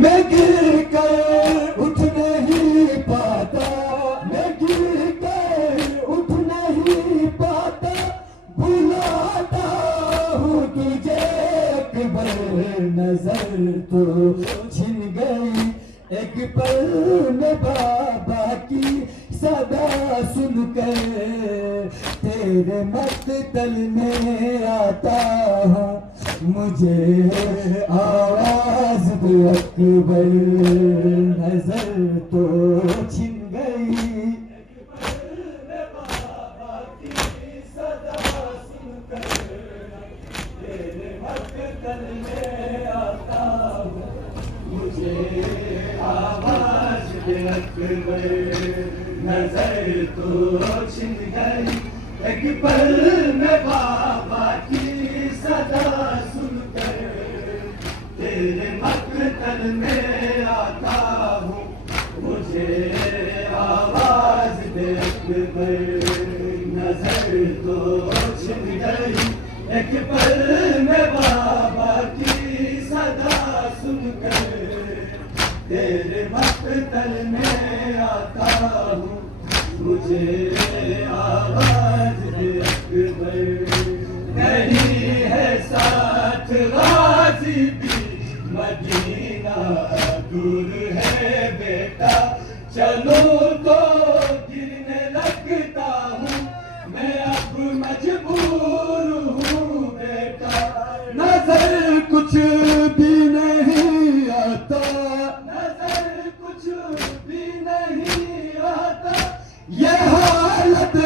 میں گر کر اٹھ نہیں پاتا، میں گر کر اٹھ نہیں پاتا، بلاتا ہوں تجھے اکبر، نظر تو چھن گئی ایک پل میں بابا کی صدا سن کر، تیرے مقتل میں آتا ہوں، مجھے آواز دے اکبر، نظر تو چھن گئی بابا کی صدا سن کر، تیرے مقتل میں آتا ہوں، مجھے آواز دے اکبر، نظر تو چھن گئی ایک پل میں بابا کی صدا سن کر، تیرے مقتل میں آتا ہوں، مجھے آواز دے اکبر، نظر تو چھن گئی ایک پل میں بابا کی صدا سن کر، تیرے مقتل میں آتا ہوں، مجھے آواز دے اکبر، نہیں ہے ساتھ غازی بھی مدینہ دور ہے بیٹا، چلو تو گرنے لگتا ہوں، میں اب مجبور ہوں بیٹا، نظر کچھ بھی نہیں آتا، نظر کچھ بھی نہیں آتا، یہ حالت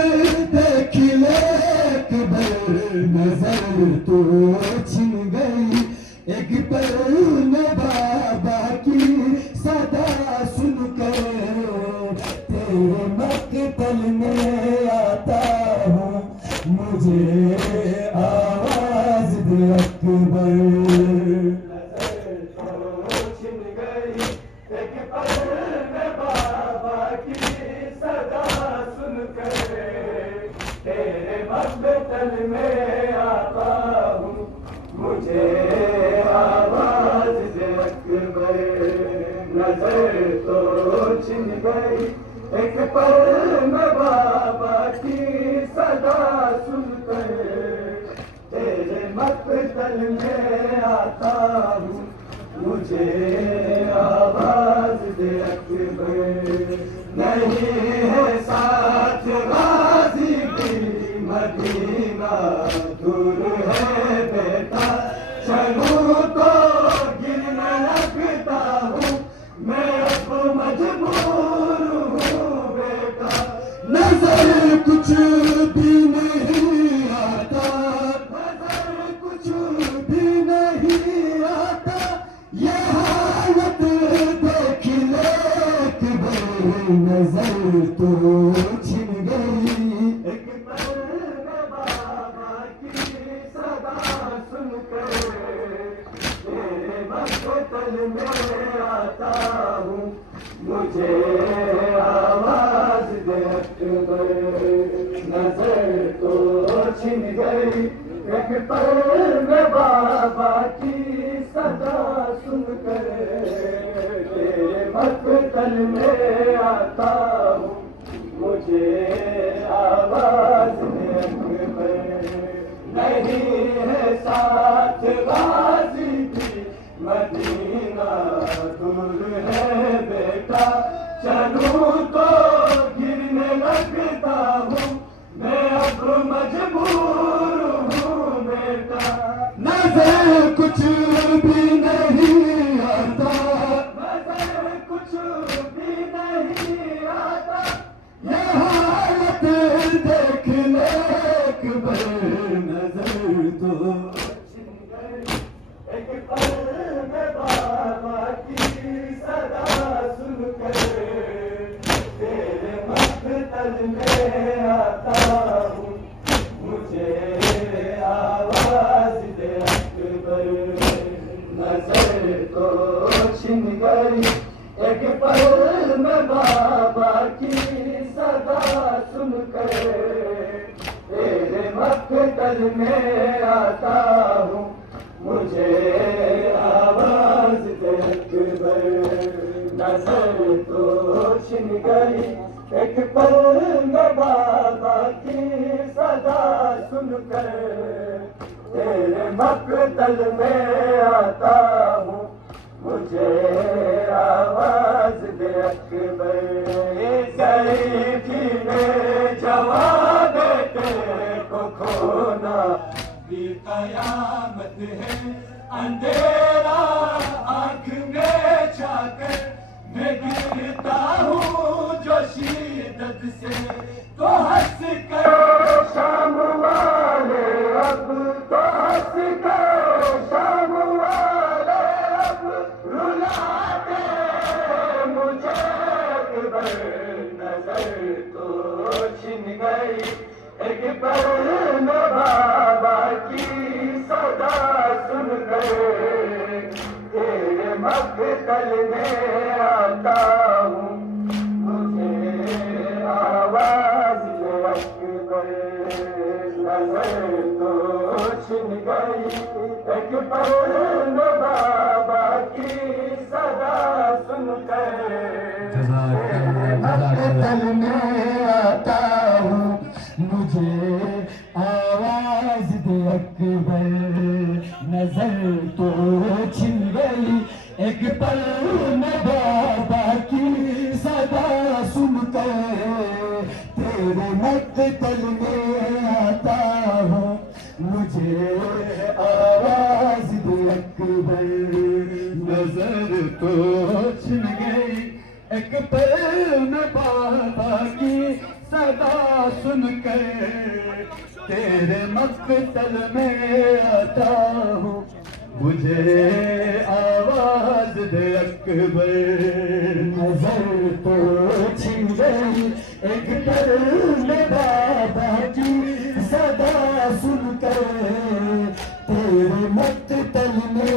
دیکھ لے اکبر، نظر تو چھن گئی ایک پل میں بابا کی صدا سن کر، تیرے مقتل میں آتا ہوں، مجھے آواز دے اکبر، نظر تو چھن گئی ایک پل میں بابا کی صدا سن کر، تیرے مقتل میں آتا ہوں، مجھے آواز دے اکبر، نظر تو چھن گئی ایک پل میں بابا کی صدا سن کر، تیرے مقتل میں آتا ہوں، مجھے آواز دے اکبر، نہیں ہے ساتھ غازی بھی مدینہ دور ہے بیٹا، چلوں تو گرنے لگتا ہوں، میں اب مجبور ہوں بیٹا، نظر کچھ بھی نہیں آتا، نظر کچھ بھی نہیں آتا، یہ حالت دیکھ لے اکبر، نظر تو چھن گئی ایک پل میں بابا کی صدا سن کر، تیرے مقتل میں آتا ہوں، مجھے آواز دے اکبر، نظر تو چھن گئی ایک پل میں بابا کی صدا سن کر، تیرے مقتل میں آتا ہوں، مجھے آواز دے اکبر، نہیں ہے ساتھ غازی بھی مدینہ دور ہے بیٹا، چلوں تو گرنے لگتا ہوں، میں اب مجبور ہوں بیٹا، نظر کچھ بھی نہیں آتا، نظر کچھ بھی نہیں آتا، یہ حالت دیکھ لے اکبر، نظر تو چھن گئی ایک پل میں بابا کی صدا سن کر، تیرے مقتل میں آتا ہوں، مجھے آواز دے اکبر، نظر تو چھن گئی ایک پل میں بابا کی صدا سن کر، تیرے مقتل میں آتا ہوں، مجھے آواز دے اکبر، نظر تو چھن گئی ایک پل میں بابا کی صدا سن کر تیرے مقتل میں آتا ہوں مجھے آواز دے اکبر گئی تھی میں جواب بیٹے کو کھونا بھی قیامت ہے اندھیرا آنکھ میں چھا کر میں گرتا ہوں جو شدت سے تو ہنس کر شام والے اب تو ہنس کر شام والے اب رلاتے مجھے اکبر نظر تو چھن گئی ایک پل میں بابا کی صدا سن کر تیرے مقتل میں آتا ہوں مجھے آواز دے اکبر نظر تو چھن گئی ایک پل میں بابا کی صدا سن کر تیرے مقتل میں آتا ہوں مجھے آواز دے اکبر نظر تو چھن گئی ایک پل میں بابا کی صدا سن کر تیرے مقتل میں آتا ہوں مجھے آواز دے اکبر نظر تو چھن گئی ایک پل میں بابا کی صدا سن کر تیرے مقتل میں آتا ہوں مجھے آواز دے اکبر نظر تو چھن گئی ایک پل میں بابا کی صدا سن کر تیرے مقتل میں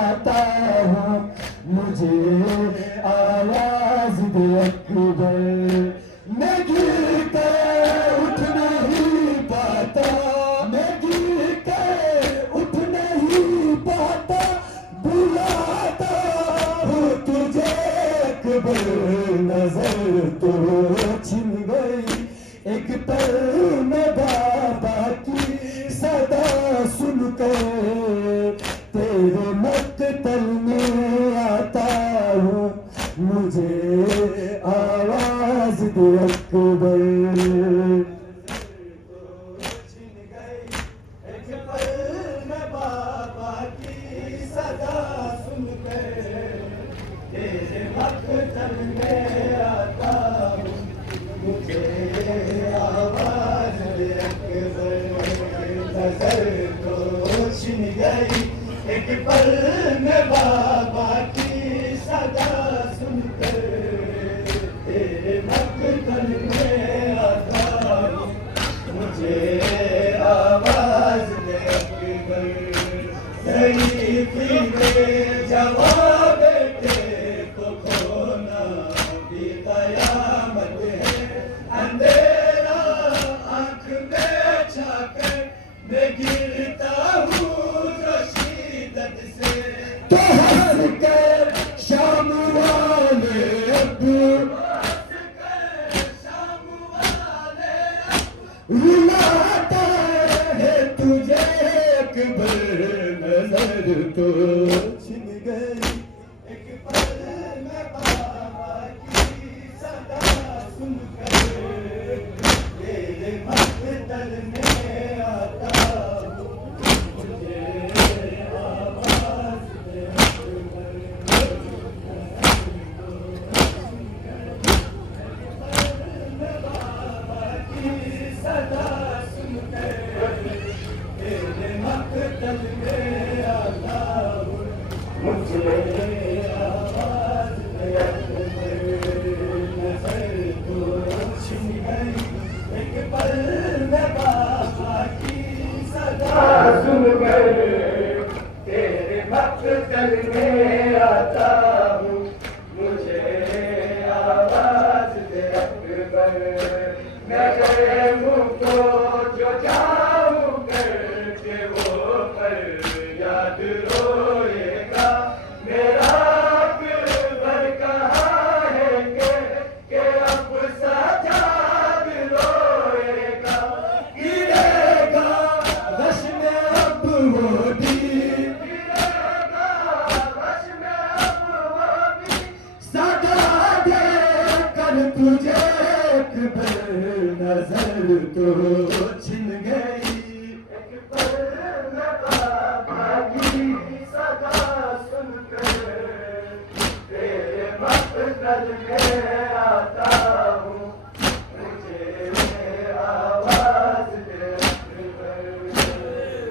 آتا ہوں مجھے آواز دے اکبر میں گر کر اٹھ نہیں پاتا میں گر کر اٹھ نہیں پاتا بلاتا ہوں تجھے اکبر نظر تو چھن گئی ایک پل میں بابا کی صدا سن کر تیرے مقتل میں آتا ہوں مجھے آواز دے اکبر چھن گئی ایک پل میں بابا کی صدا سن کر تیرے مقتل میں آتا ہوں مجھے آواز دے اکبر نظر تو چھن گئی ایک پل میں بابا کی صدا سن کر تیرے مقتل میں آتا ہوں مجھے آواز دے اکبر گئی تھی میں جواب بیٹے کو کھونا بھی قیامت ہے اندھیرا آنکھ میں چھا کر میں گرتا ہوں جو شدت سے تو ہنس کر شام والے اب رلاتا ہے تجھے اکبر نظر تو چھن گئی ایک پل میں بابا کی صدا سن کر تیرے مقتل میں آتا ہوں مجھے آواز دے اکبر صدا سن کر تیرے مقتل میں آتا ہوں مجھے آواز دے اکبر نظر تو چھن گئی ایک پل میں بابا کی صدا سن کر تیرے مقتل میں آتا ہوں مجھے آواز دے اکبر میں گئے ہوں تو جو جاؤں کر کے وہ پر یاد روئے گا میرا اکبر کہاں تو چھن گئی ایک پل میں بابا کی صدا سن کر تیرے مقتل میں آتا ہوں مجھے آواز دے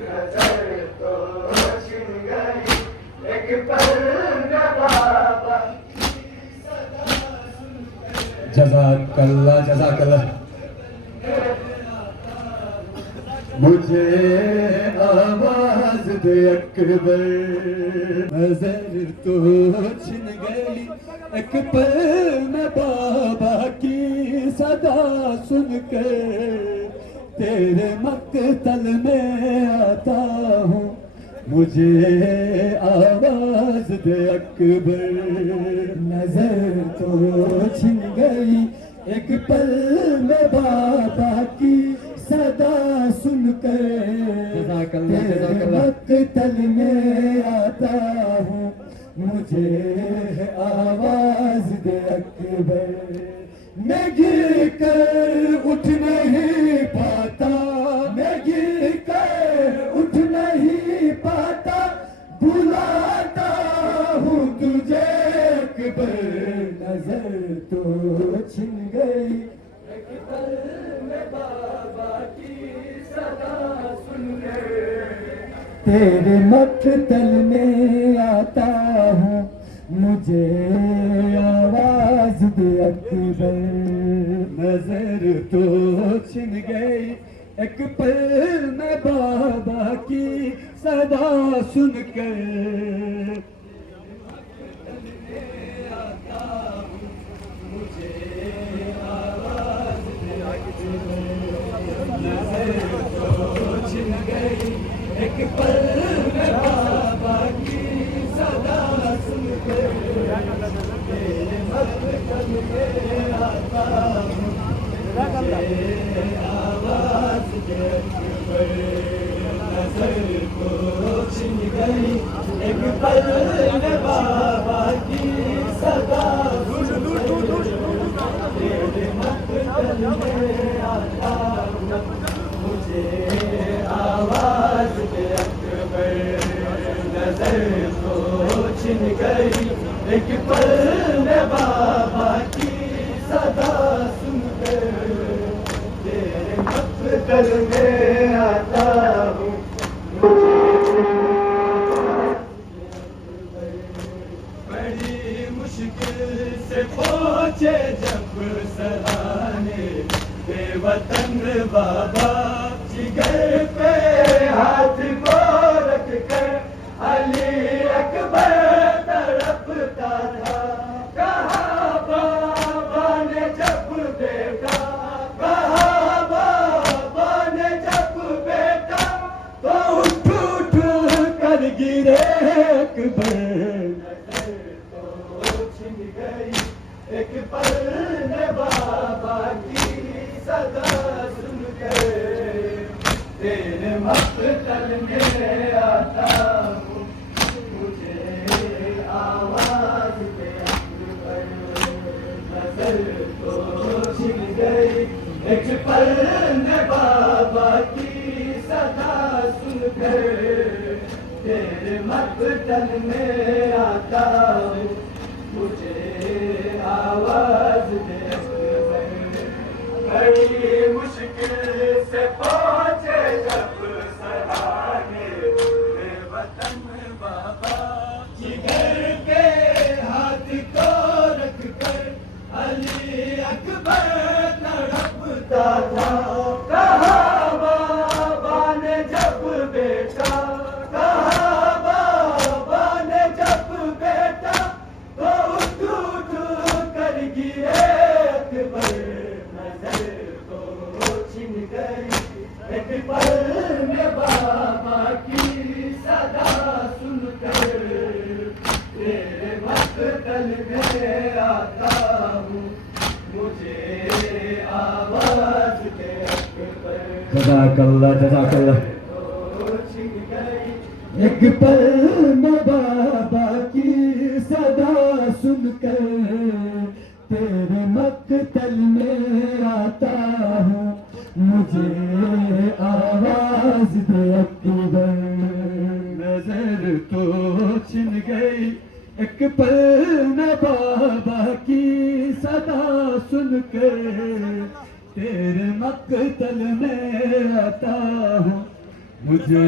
نظر تو چھن گئی ایک پل میں بابا کی صدا سن کر جزاک اللہ جزاک اللہ مجھے آواز دے اکبر نظر تو چھن گئی ایک پل میں بابا کی صدا سن کر تیرے مقتل میں آتا ہوں مجھے آواز دے اکبر نظر تو چھن گئی ایک پل میں بابا کی صدا سن کر تیرے مقتل میں آتا ہوں مجھے آواز دے اکبر میں گر کر اٹھ نہیں پاتا میں گر کر اٹھ نہیں پاتا بلاتا ہوں تجھے اکبر نظر تو چھن گئی ایک پل میں بابا کی صدا سن کر تیرے مقتل میں آتا ہوں مجھے آواز دے اکبر نظر تو چھن گئی ایک پل میں بابا کی صدا سن کر ایک پل میں بابا کی صدا سن کر تیرے مقتل میں آتا ہوں مجھے آواز دے اکبر نظر تو چھن گئی ایک پل میں بابا کی صدا سن کر تیرے مقتل میں آتا ہوں مجھے آواز دے اکبر نظر تو چھن گئی ایک پل میں بابا کی صدا سن کر تیرے مقتل میں آتا ہوں بڑی مشکل سے پہنچے جب سرانے بے وطن بابا جگر پہ ہاتھ کو رکھ کر علی اکبر تڑپتا تھا کہا بابا نے جب بیٹا کہا بابا نے جب بیٹا تو اٹھ اٹھ کر گرے اکبر نظر تو چھن گئی ایک پل میں بابا کی صدا سن کر تیرے مقتل میں آتا ہوں مجھے آواز دے اکبر نظر تو چھن گئی ایک پل میں بابا کی صدا سن کر تیرے مقتل میں آتا ہوں مجھے آواز دے اکبر بڑی مشکل سے پہنچے جب سرانے بے وطن بابا جگر کے ہاتھ کو رکھ کر علی اکبر تڑپتا تھا کہا بابا نے جب بیٹا کہا بابا نے جب بیٹا تو اٹھ اٹھ کر گرے اکبر نظر تو چھن گئی ایک پل میں بابا کی صدا سن کر تیرے مقتل میں آتا ہوں مجھے آواز دے اکبر جزاک اللہ جزاک اللہ ایک پل میں بابا کی صدا سن کر تیرے مقتل میں آتا ہوں مجھے گئی ایک پل میں بابا کی صدا سن کر تیرے مقتل میں آتا ہوں مجھے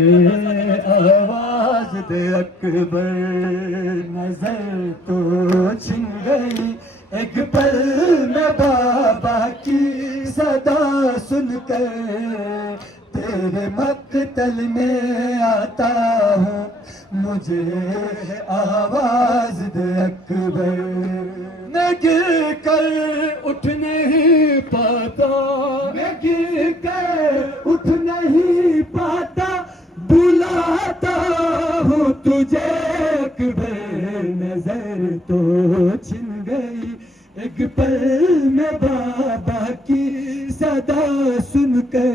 آواز دے اکبر نظر تو چھن گئی ایک پل میں بابا کی صدا سن کر تیرے مقتل میں آتا ہوں مجھے آواز دے اکبر میں گر کر اٹھ نہیں پاتا میں گر کر اٹھ نہیں پاتا بلاتا ہوں تجھے اکبر نظر تو چھن گئی ایک پل میں بابا کی صدا سن کر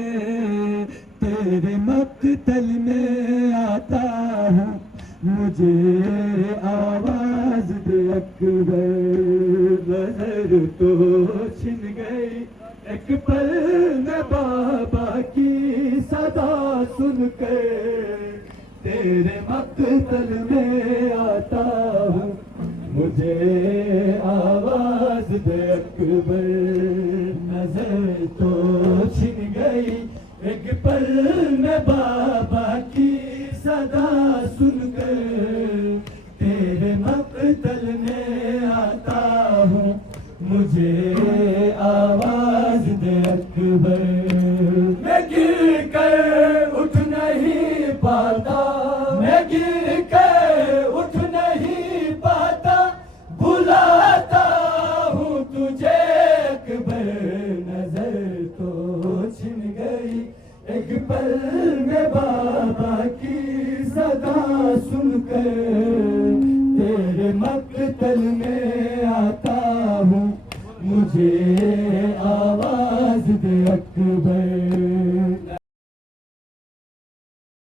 تیرے مقتل میں آتا ہوں مجھے آواز دے اکبر نظر تو چھن گئی ایک پل میں بابا کی صدا سن کر تیرے مقتل میں آتا ہوں مجھے آواز دے اکبر نظر تو چھن گئی ایک پل میں بابا کی صدا سن کر تیرے مقتل میں آتا ہوں مجھے آواز دے اکبر میں گر کر اٹھ نہیں پاتا میں گر کر اٹھ نہیں پاتا بلاتا ہوں تجھے اکبر نظر تو چھن گئی ایک پل میں بابا کی صدا سن کر تیرے مقتل میں آتا ہوں مجھے آواز دے اکبر